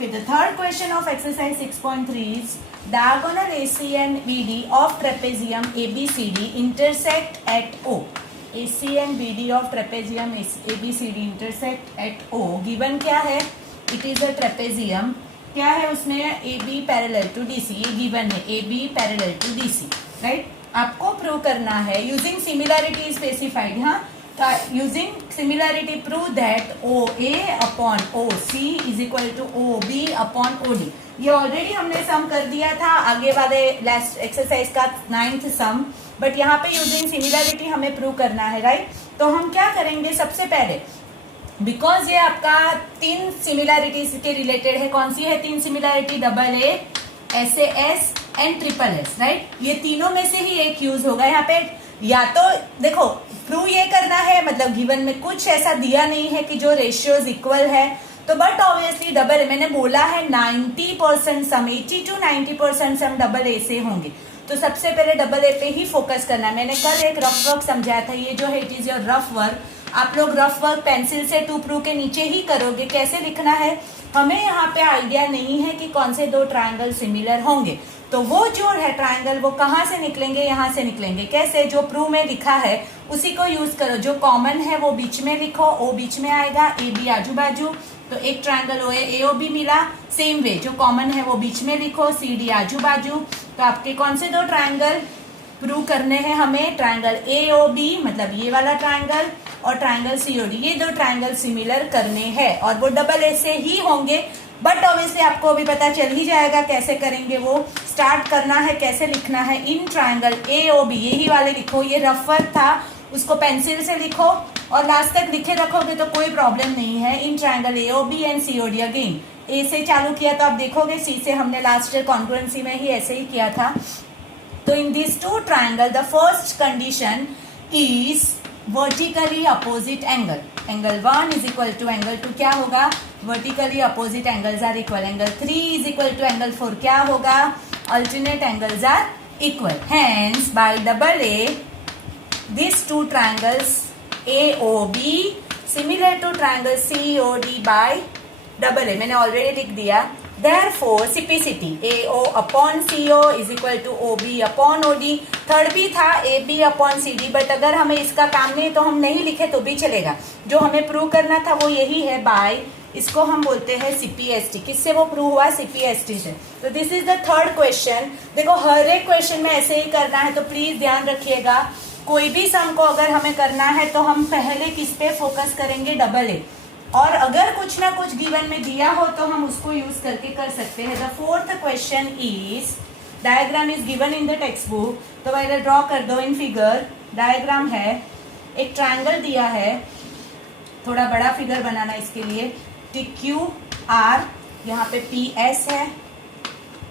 Okay, the third question of exercise 6.3 is diagonal AC and BD of trapezium ABCD intersect at O. AC and BD of trapezium ABCD intersect at O. Given क्या है? It is a trapezium. क्या है उसमें? AB parallel to DC. ये given है AB parallel to DC. Right? आपको prove करना है using similarity specified. हाँ, using similarity prove that OA upon OC is equal to OB upon OD. ये ऑलरेडी हमने सम कर दिया था आगे वाले लास्ट एक्सरसाइज का 9th सम, बट यहाँ पे यूजिंग सिमिलरिटी हमें प्रूव करना है, राइट? तो हम क्या करेंगे सबसे पहले, बिकॉज ये आपका 3 सिमिलरिटीज के रिलेटेड है. कौन सी है 3 similarity? Double A, SAS and triple S, right? ये तीनों में से ही एक यूज होगा यहाँ पे. या तो देखो प्रूव ये करना है, मतलब गिवन में कुछ ऐसा दिया नहीं है कि जो रेशियोज इक्वल है, तो बट ऑब्वियसली डबल ए, मैंने बोला है 90% सम, 80 to 90% सम डबल ए से होंगे. तो सबसे पहले डबल ए पे ही फोकस करना है. मैंने कल एक रफ वर्क समझाया था, ये जो है it is your rough work. आप लोग रफ वर्क पेंसिल से 2 प्रूव के नीचे ही करोगे. कैसे लिखना है, हमें यहाँ पे आइडिया नहीं है कि कौन से 2 ट्रायंगल सिमिलर होंगे, तो वो जो है ट्रायंगल वो कहाँ से निकलेंगे? यहाँ से निकलेंगे. कैसे? जो प्रूव में लिखा है उसी को यूज करो. जो कॉमन है वो बीच में लिखो, ओ बीच में आएगा, ए बी आजू बाजू, तो एक ट्रायंगल ओ ए ओ बी मिला. सेम वे जो कॉमन है वो बीच में लिखो, सी डी आजू बाजू. तो आपके कौन से 2 ट्रायंगल प्रूव करने हैं हमें? ट्रायंगल ए ओ बी, मतलब ये वाला ट्रायंगल, और ट्रायंगल सी ओ डी. ये 2 ट्रायंगल सिमिलर करने हैं और वो डबल ए से ही होंगे. बट ऑब्वियसली आपको अभी पता चल ही जाएगा कैसे करेंगे. वो स्टार्ट करना है, कैसे लिखना है. In triangle A O B, यही वाले लिखो. ये रफ वर्क था, उसको पेंसिल से लिखो और लास्ट तक लिखे रखोगे तो कोई प्रॉब्लम नहीं है. In triangle A O B and C O D. Again A से चालू किया तो आप देखोगे सी से हमने लास्ट ईयर कॉन्फ्रेंसी में ही ऐसे ही किया था. तो in this 2 triangle the first condition is vertically opposite angle. Angle 1 is equal to angle 2 क्या होगा? Vertically opposite angles are equal. Angle 3 is equal to angle 4 क्या होगा? Alternate angles are equal. Hence by double A this 2 triangles AOB similar to triangle COD by double A. मैंने already लिख दिया. Therefore CPCT AO upon CO is equal to OB upon OD. Third भी था AB upon CD, but अगर हमें इसका काम नहीं तो हम नहीं लिखे तो भी चलेगा. जो हमें प्रूव करना था वो यही है बाय, इसको हम बोलते हैं CPST. किससे वो प्रूव हुआ? CPST से. तो this is the third question. देखो हर एक क्वेश्चन में ऐसे ही करना है, तो प्लीज ध्यान रखिएगा. कोई भी सम को अगर हमें करना है तो हम पहले किस पे फोकस करेंगे? Double A. और अगर कुछ ना कुछ गिवन में दिया हो तो हम उसको यूज करके कर सकते हैं. The fourth question is diagram is given in the text book. तो पहले ड्रॉ कर दो इन फिगर. डायग्राम है, एक ट्रायंगल दिया है, थोड़ा बड़ा फिगर बनाना इसके लिए. TQR, यहाँ पे PS है,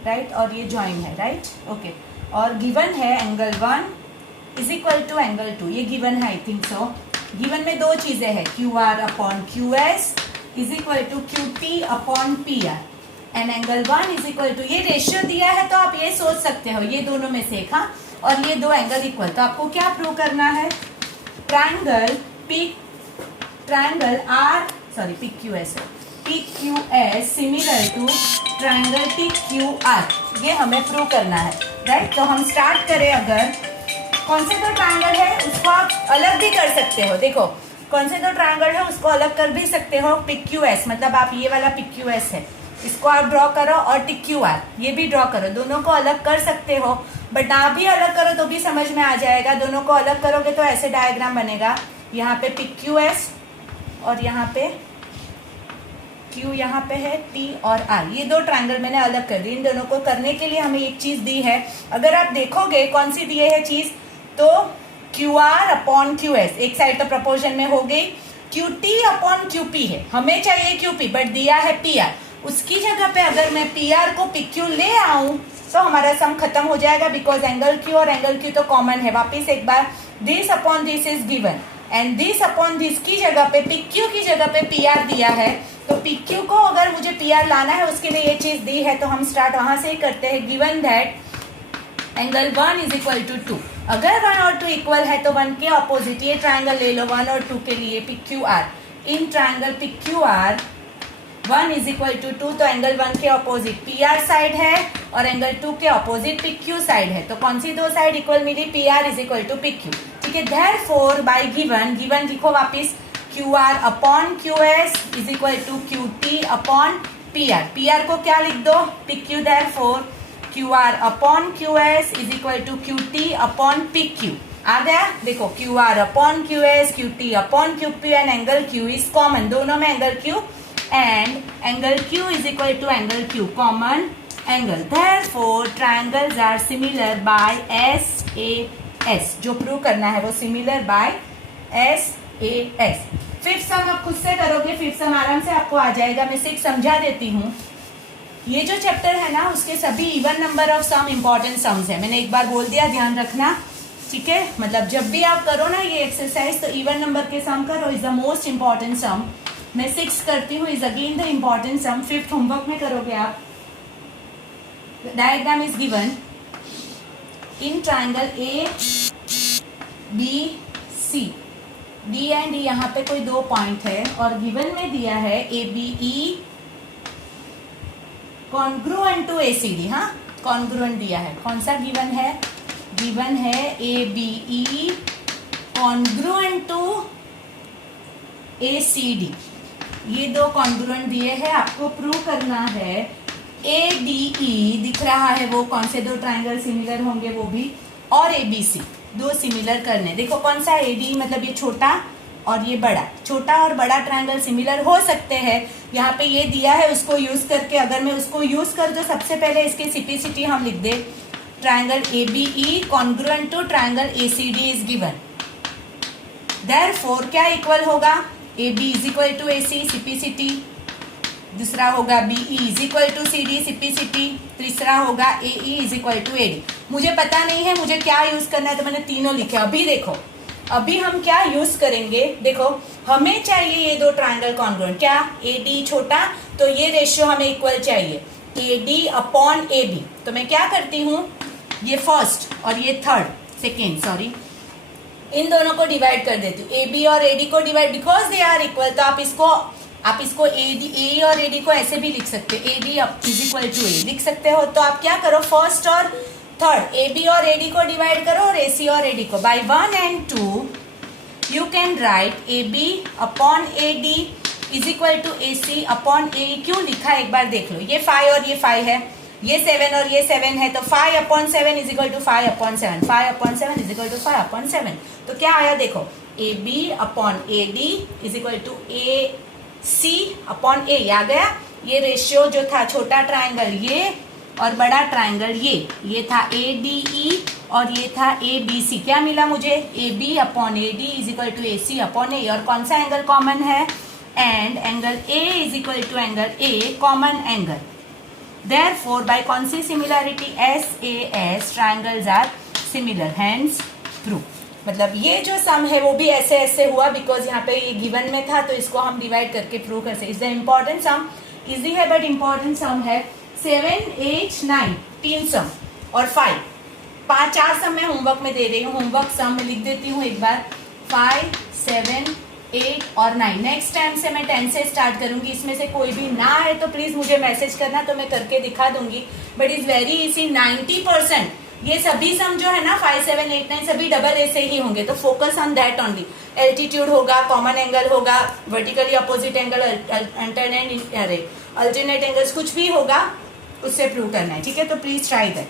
राइट, और ये जॉइन है, राइट, ओके. और गिवन है angle 1 is equal to angle 2. ये गिवन है, आई थिंक सो. गिवन में 2 चीजें हैं, QR upon QS is equal to QT upon PR. And angle 1 is equal to, ये रेशियो दिया है तो आप ये सोच सकते हो ये दोनों में से एक. हाँ, और ये 2 एंगल इक्वल. तो आपको क्या प्रूव करना है? Triangle PQS similar to triangle PQR. ये हमें प्रूव करना है, राइट? तो हम स्टार्ट करें. अगर कौन से 2 ट्रायंगल है उसको आप अलग भी कर सकते हो. देखो कौन से 2 ट्रायंगल है उसको अलग कर भी सकते हो. PQS मतलब आप ये वाला PQS है, इसको आप ड्रॉ करो, और TQR ये भी ड्रॉ करो. दोनों को अलग कर सकते हो, बट ना भी अलग करो तो भी समझ में आ जाएगा. दोनों को अलग करोगे तो ऐसे डायग्राम बनेगा. यहाँ पे PQS और यहाँ पे Q, यहाँ पे है T और R. ये 2 ट्रायंगल मैंने अलग कर दी. इन दोनों को करने के लिए हमें एक चीज दी है. अगर आप देखोगे कौन सी दिए है चीज, तो QR अपॉन QS एक साइड तो प्रपोर्शन में हो गई. QT अपॉन QP है, हमें चाहिए QP बट दिया है PR. उसकी जगह पे अगर मैं PR को PQ ले आऊं तो हमारा सम खत्म हो जाएगा, बिकॉज एंगल Q और एंगल Q तो कॉमन है. वापिस एक बार, this upon this is given and this upon this की जगह पे PQ की जगह पे PR दिया है. तो PQ को अगर मुझे PR लाना है उसके लिए ये चीज दी है, तो हम स्टार्ट वहां से ही करते हैं. Given that angle 1 is equal to 2. अगर 1 और 2 इक्वल है तो 1 के अपोजिट ये ट्रायंगल ले लो 1 और 2 के लिए PQR. In triangle PQR 1 is equal to 2, तो एंगल 1 के ऑपोजिट पी आर साइड है और एंगल 2 के ऑपोजिट पी क्यू साइड है, तो कौन सी दो साइड इक्वल मिली, P R is equal to P Q. ठीक है, देयरफॉर बाय गिवन लिखो वापिस, Q R upon Q S is equal to Q T upon P R. P R को क्या लिख दो, P Q, therefore Q R upon Q S is equal to Q T upon P Q. आ गया, देखो Q R upon Q S, Q T upon Q P and angle Q is common, दोनों में angle Q and angle Q is equal to angle Q, common angle. Therefore triangles are similar by S A S, जो prove करना है वो similar by S A S. Fifth sum आप खुद से करोगे, फिफ्थ सम आराम से आपको आ जाएगा, मैं 6 समझा देती हूँ। ये जो चैप्टर है ना उसके सभी even number of some important sums है, मैंने एक बार बोल दिया, ध्यान रखना। ठीक है, मतलब जब भी आप करो ना ये एक्सरसाइज तो इवन नंबर के सम करो, is the most important sum. मैं 6 करती हूँ, is again the important sum. Fifth homework में करोगे आप। Diagram is given in triangle A B C, D and D यहाँ पे कोई 2 पॉइंट है और गिवन में दिया है A B E congruent to A C D. हाँ, कॉन्ग्रुएंट दिया है, कौन सा गिवन है, गिवन है A B E congruent to A C D. ये 2 कॉन्ग्रुएंट दिए हैं, आपको प्रूव करना है ए डी ई दिख रहा है, वो कौन से 2 ट्राइंगल सिमिलर होंगे वो भी, और ए बी सी 2 सिमिलर करने। देखो कौन सा, ए डी मतलब ये छोटा और ये बड़ा, छोटा और बड़ा ट्रायंगल सिमिलर हो सकते हैं। यहाँ पे ये दिया है, उसको यूज करके अगर मैं उसको यूज कर दो, सबसे पहले इसकी सिपिसिटी हम लिख दे, triangle A B E congruent to triangle A C D is given. Therefore क्या इक्वल होगा, A B is equal to A C CPCT, दूसरा होगा B E is equal to C D CPCT, तीसरा होगा A E is equal to A D. मुझे पता नहीं है मुझे क्या यूज करना है, तो मैंने तीनों लिखे। अभी देखो, अभी हम क्या यूज करेंगे, देखो हमें चाहिए ये 2 ट्रायंगल कॉन्ग्रुएंट, क्या ए डी छोटा, तो ये रेशियो हमें इक्वल चाहिए A D upon A B. तो मैं क्या करती हूँ, ये फर्स्ट और ये सेकेंड सॉरी, इन दोनों को डिवाइड कर देती हूँ, ए बी और ए डी को divide, because they are equal. तो आप इसको ए और ए डी को ऐसे भी लिख सकते हो, A B is equal to A लिख सकते हो। तो आप क्या करो, फर्स्ट और थर्ड ए बी और ए डी को डिवाइड करो और ए सी और ए डी को। By 1 and 2 you can write A B upon A D is equal to A C upon A. क्यों लिखा एक बार देख लो, ये 5 और ये 5 है, ये 7 और ये 7 है, तो 5 upon 7 is equal to 5 upon 7, 5 upon 7 is equal to 5 upon 7। तो क्या आया देखो, A B upon A D is equal to A C upon A आ गया। ये रेशियो जो था, छोटा ट्राइंगल ये और बड़ा ट्राइंगल ये था ए डी ई और ये था ए बी सी। क्या मिला मुझे, A B upon A D is equal to A C upon A. और कौन सा एंगल कॉमन है, and angle A is equal to angle A, common angle. Therefore by कौन सी similarity, S A S triangles are similar, hence proved. मतलब ये जो सम है वो भी ऐसे ऐसे हुआ, बिकॉज यहाँ पे ये गिवन में था, तो इसको हम डिवाइड करके प्रूव कर सकते। Is the important sum, easy है बट इम्पॉर्टेंट सम है। 7, 8, 9 3 सम और 5 4 सम मैं होमवर्क में दे रही हूँ। होमवर्क सम में लिख देती हूँ एक बार, 5, 7, 8 और 9। नेक्स्ट टाइम से मैं 10 से स्टार्ट करूंगी, इसमें से कोई भी ना है तो प्लीज मुझे मैसेज करना, तो मैं करके दिखा दूंगी। बट इज वेरी इजी, 90% ये सभी सम जो है ना 5, 7, 8, 9 सभी डबल ए से ही होंगे, तो focus on that only. Altitude होगा, कॉमन एंगल होगा, vertically opposite angle, alternate angles कुछ भी होगा, उससे प्रूव करना है। ठीक है, तो प्लीज ट्राई दैट।